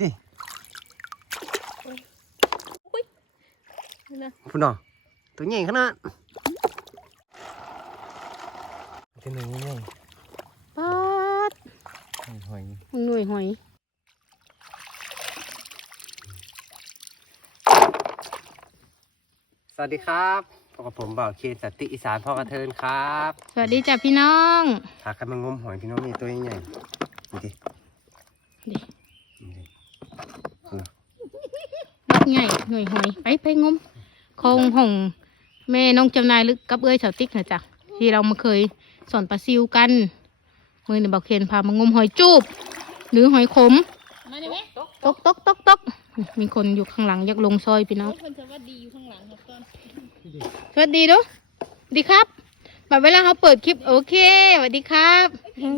ดินี่นะพุ่นน่ะตัวใหญ่ขนาดเป็นหนึ่งใหญ่ป๊าดหอยหน่วยหอยสวัสดีครับพบกับผมบ่าวเคนสนติอีสานพ่อกระเทินครับ สวัสดีจ้ะพี่น้องพากันมางมหอยพี่น้องนี่ตัวใหญ่ๆนี่ดิดิ นี่ดิ บักใหญ่หน่วยหอยไปไปงมคงห่องแม่น้องจำนายลึกกับเอ้ยสาวติ๊กนะจ้ะที่เรามาเคยสอนปลาซิวกันมือหนึ่งบอกเคนพามางมหอยจูบ หรือหอยขมมาได้ไหมตกตกตกตกมีคนอยู่ข้างหลังอยากลงซอยพี่น้องคนจะว่าดีอยู่ข้างหลังครับต้นสวัสดีเดูดีครับ แบบเวลาเขาเปิดคลิปโอเคสวัสดีครับ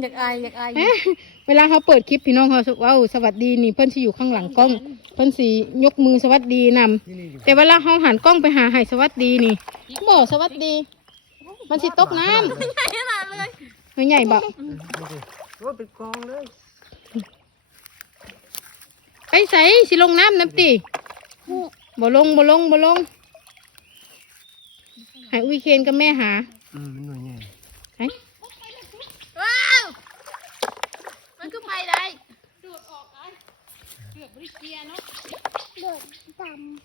อยากอายอยากอายเอ๊ะเวลาเขาเปิดคลิปพี่น้องเขาว้าวสวัสดีนี่เพิ่นสิอยู่ข้างหลังกล้อง เพิ่นสิยกมือสวัสดีนำแต่เวลาเขาหันกล้องไปหาให้สวัสดีนี่บ่สวัสดี มันสิตกน้ำใหญ่ขนาดเลยมันใหญ่บ่โอ้เป็นกองเลยไปใส่สิลงน้ำน้ำตีบ่ลงบ่ลงบ่ลงให้อุ้ยเคนกับแม่หา อืมมันหน่วยใหญ่ไอ้ว้าวมันก็ไปได้ดูดออกไอ้เกือบบริเกียเนาะ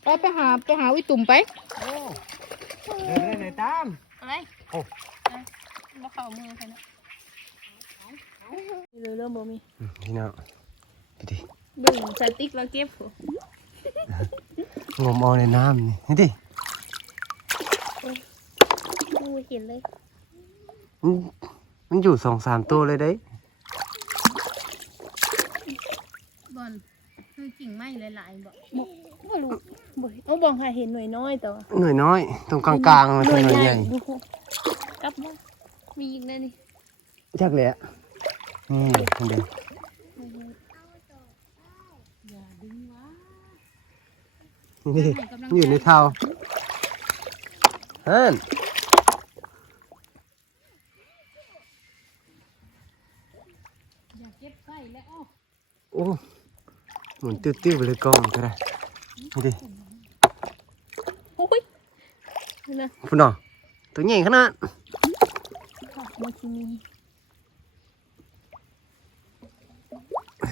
ไปไปหาไปหาอุ้ยตุ่มไปโอ้เดินได้ไหนตามอะไรโอ้มาเข่ามือใครนะเริ่มเริ่มบ่มีอืมพี่น้องไปดิเบิ่งสติ๊กเราเก็บหัวงมเอาในน้ำนี่นี่ดิ มือ เห็นเลย มันมันอยู่สองสามตัวเลยเด้บอลคือกิ่งไม้หลายๆบ่บ่รู้บ่เอาบองหาเห็นหน่วยน้อยแต่ว่าหน่วยน้อย ตรงกลางๆมันเป็นหน่วยใหญ่ดูกลับมามีอีกแน่นี่จักเลยอะนี่มันเดินนี่อยู่ในเท้าเฮ้น อยากเก็บไส้แล้วอ้อโอ้หมุนติ้วๆไปเลยกล้องก็ได้นี่ดิโอ้ยนี่นะพุ่นน่ะตัวใหญ่ขนาดมาชิมี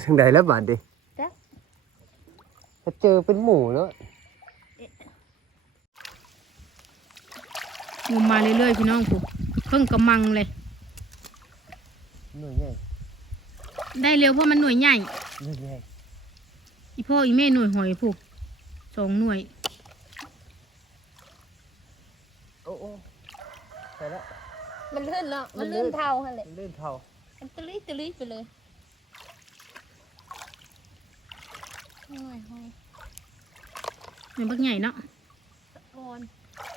ถึงใดแล้วบาดดิจ๊ะถ้าเจอเป็นหมูแล้วงมมาเรื่อยๆพี่น้องผูเพิ่งกำมังเลยหน่วยใหญ่ ได้เร็วเพราะมันหน่วยใหญ่หน่วยใหญ่อีพ่ออีแม่หน่วยหอยผูสองหน่วย โอ้โอ้ไปแล้วมันลื่นเนาะ มันลื่นเท้าหั่นแหละเลื่อนเท้ามันตะลิตะลิไปเลยโอ้ยโอ้ยมันบักใหญ่เนาะ อ่อน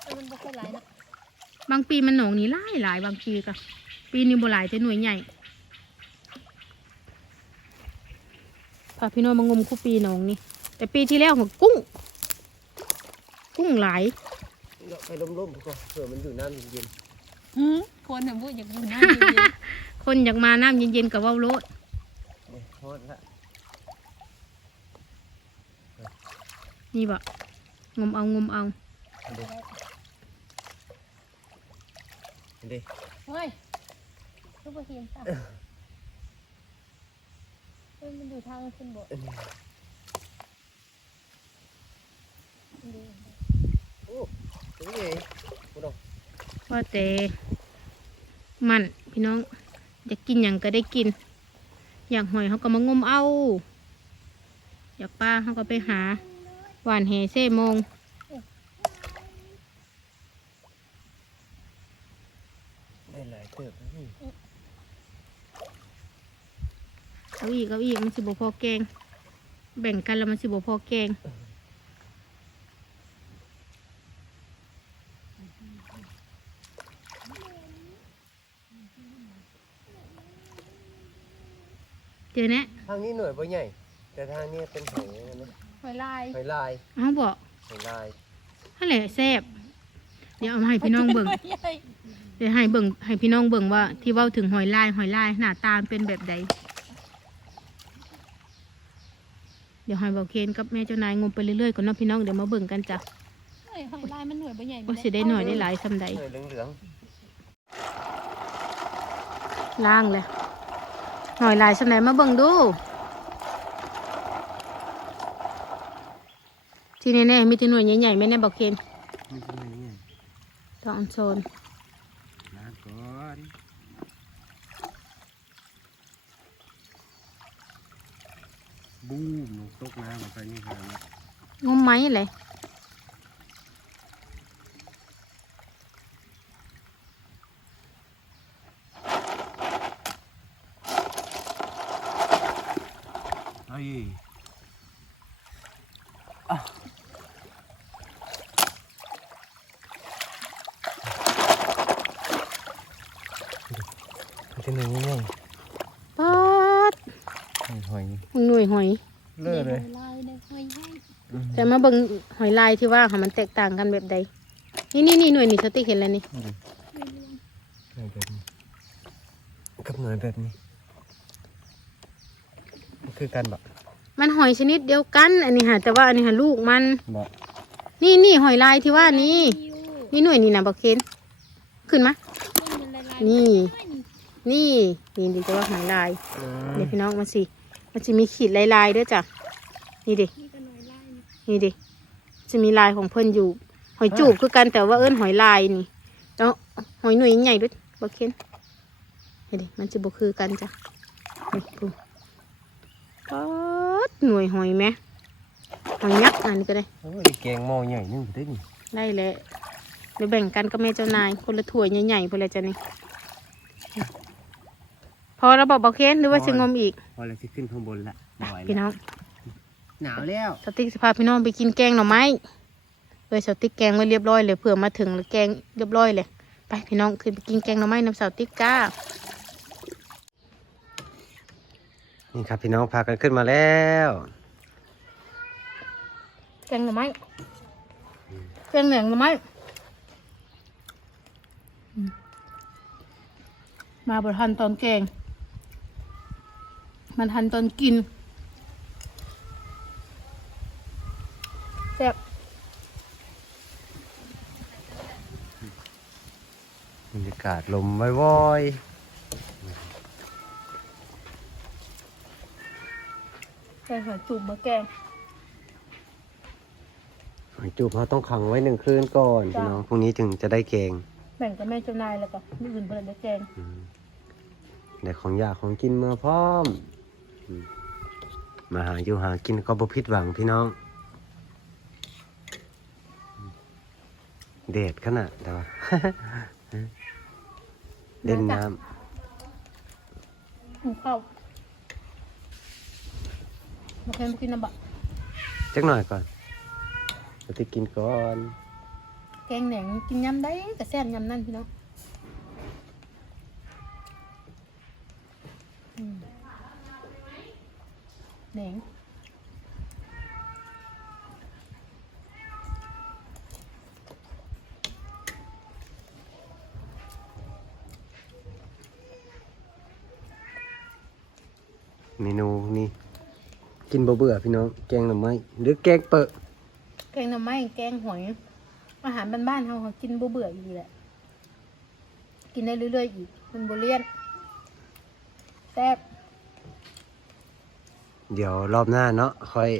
แต่มันบ่ค่อยหลายเนาะ บางปีมันหนองนี้หลายหลายบางปีก็ปีนี้บ่หลายแต่หน่วยใหญ่ พาพี่น้องมางมคู่ปีหนองนี่ แต่ปีที่แล้วของกุ้ง กุ้งหลายไปล้มๆก่อนเผื่อมันอยู่น้ำเย็นหืมคนน่ะพูดอย่างนี้นะอยู่เย็นคนอยากมาน้ำเย็นๆกับว่าวโลดๆเนี่ยโทษละนี่บ่งมเอางมเอาเด็เด็เฮ้ยก็บ่เห็นจ้ะเฮ้ยมัน อยู่ทางขึ้นบ่ดูโอ้ตัวใหญ่พุ่นน่ะว่าแต่มันพี่น้องอยากกินอย่างก็ได้กิน อยากหอยเขาก็มางมเอา อยากปลาเขาก็ไปหา หวานแหเซ่โมง ได้หลายเติบนะนี่ เอาอีกเอาอีกมันสิบพอแกง แบ่งกันแล้วมันสิบพอแกงเจอแนะทางนี้หน่วยบ่ใหญ่ แต่ทางนี้เป็นหอยนะหอยลายหอยลายเอาบอกหอยลายนั่นแหละแซ่บเดี๋ยวเอามาให้พี่น้องเบิ่งใหญ่เดี๋ยวให้เบิ่งให้พี่น้องเบิ่งว่าที่เว้าถึงหอยลายหอยลายหน้าตามันเป็นแบบใด เดี๋ยวให้บอกเคนกับแม่เจ้านายงมไปเรื่อยๆก่อนเนาะพี่น้องเดี๋ยวมาเบิ่งกันจ้ะเฮ้ยหอยลายมันหน่วยบ่ใหญ่ว่าสิได้หน่อยได้หลายสำใดเหลืองล่างเลยหน่อยหลายสำใดมาเบิ่งดูที่แน่ๆมีแต่หน่วยใหญ่ๆแม่แน่บอกเคนๆนี่เป็นไงเนี่ยตองโซน ลาก่อน บูมลงตกน้ำมาไปนี่ครับงมไหม้อะไรเฮ้ยเป็นหนึ่งง่ายป๊าดๆ หอยมึงหน่วยหอย เลิศเลยลายเนี่ยหอยให้แต่มาเบิ่งหอยลายที่ว่าค่ะมันแตกต่างกันแบบใด นี่นี่นี่หน่วยนี่สติ๊กเห็นแล้วนี่หน่อยแบบนี้กับหน่อยแบบนี้มันคือกันบะมันหอยชนิดเดียวกัน อันนี้ค่ะแต่ว่าอันนี้ค่ะลูกมันบะนี่นี่หอยลายที่ว่านี่คิวนี่หน่วยนี่นะบอกเคนขึ้นมามันลายลายนี่ นี่นี่ดีแต่ว่าหอยลายเดี๋ยวพี่น้องมาสิ มันจะมีขีดลายๆด้วยจ้ะ นี่ดินี่ก็หน่วยลายนี่นี่ดิ จะมีลายของเพิ่นอยู่ หอยจูบคือกันแต่ว่าเอิ้นหอยลายนี่ แล้วหอยหน่วยใหญ่ด้วยบอกเคนนี่ดิ มันจะบ่คือกันจ้ะนี่ดูป๊อดหน่วยหอยไหมหอยยักษ์อันนี้ก็ได้โอ้ยแกงหม้อใหญ่นึงได้นี่ได้แล้วเดี๋ยวแบ่งกันกับแม่เจ้านาย คนละถ้วยใหญ่ๆไปเลยจ้ะนี่ พอเราบอกบอกเคนหรือว่าจะงมอีกพอแล้วที่ขึ้นข้างบนละบ่อยพี่แล้วน้องหนาวแล้วสติ๊กจะพาพี่น้องไปกินแกงหน่อไม้เลยสติ๊กแกงไว้เรียบร้อยเลยเผื่อมาถึงแล้วแกงเรียบร้อยเลยไปพี่น้องขึ้นไปกินแกงหน่อไม้น้ำสาวติ๊กก้านี่ครับพี่น้องพากันขึ้นมาแล้วแกงหน่อไม้แกงเหนียงหน่อไม้อืมมาบทันตอนแกง มันทันตอนกินแซ่บบรรยากาศลมว่อยแกงหอยจูบมะแกงๆหอยจูบเขาต้องขังไว้หนึ่งคืนก่อนจ้ะ พี่น้องพรุ่งนี้ถึงจะได้แกงแบ่งกับแม่เจ้านายแล้วก็มื้ออื่นเพิ่นได้แกงอืมได้ของอยากของกินเมื่อพร้อมอื มมาหาอยู่หากินก็บ่ผิดหวังพี่น้องเดดขนาดแต่ว่าเด่นน้หุงข้าวมาแค่มากินน้ำบะำจักหน่อยก่อนเราจะกินก่อน แกงแหนงกินยำได้แต่แซ่บยำนั่นพี่น้อง เมนูนี้กินบ่เบื่อพี่น้อง แกงหน่อไม้หรือแกงเปอะแกงหน่อไม้แกงหอย อาหารบ้านๆเราเขากินบ่เบื่ออยู่แหละ กินได้เรื่อยๆอีก มันบ่เลี่ยนแซ่บเดี๋ยวรอบหน้าเนาะค่อย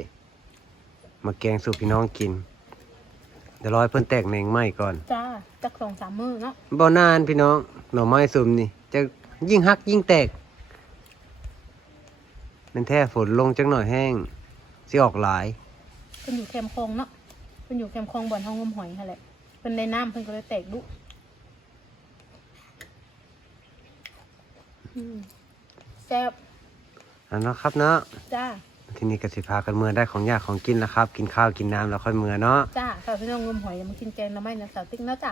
มาแกงสู่พี่น้องกิน เดี๋ยวรอให้เพิ่นแตกแหนงไหม้ก่อนจ้าจักสองสามมื้อเนาะบ่นานพี่น้องหน่อไม้สุ่มนี่ จะยิ่งฮักยิ่งแตก นั่นแท้ฝนลงจักหน่อยแห้งสิออกหลายเพิ่นอยู่แคมป์คลองเนาะเพิ่นอยู่แคมป์คลองบ่อนห้องงมหอยนั่นแหละเพิ่นในน้ำเพิ่นก็เลยแตกดุอืมแซ่บอันเนาะครับเนาะจ้า ที่นี่ก็สิพากันเมือได้ของยากของกินแล้วครับ กินข้าวกินน้ำแล้วค่อยเมือเนาะ จ้าถ้าพี่น้องงมหอยอย่ามากินแกงหน้ำไม้นะสาวติ๊กเนาะจ้า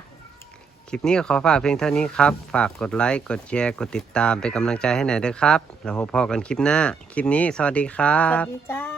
คลิปนี้ก็ขอฝากเพียงเท่านี้ครับ ฝากกดไลค์ กดแชร์ กดติดตามเป็นกำลังใจให้หน่อยด้วยครับ แล้วพบพอกันคลิปหน้า คลิปนี้สวัสดีครัสวับ สดีจ้า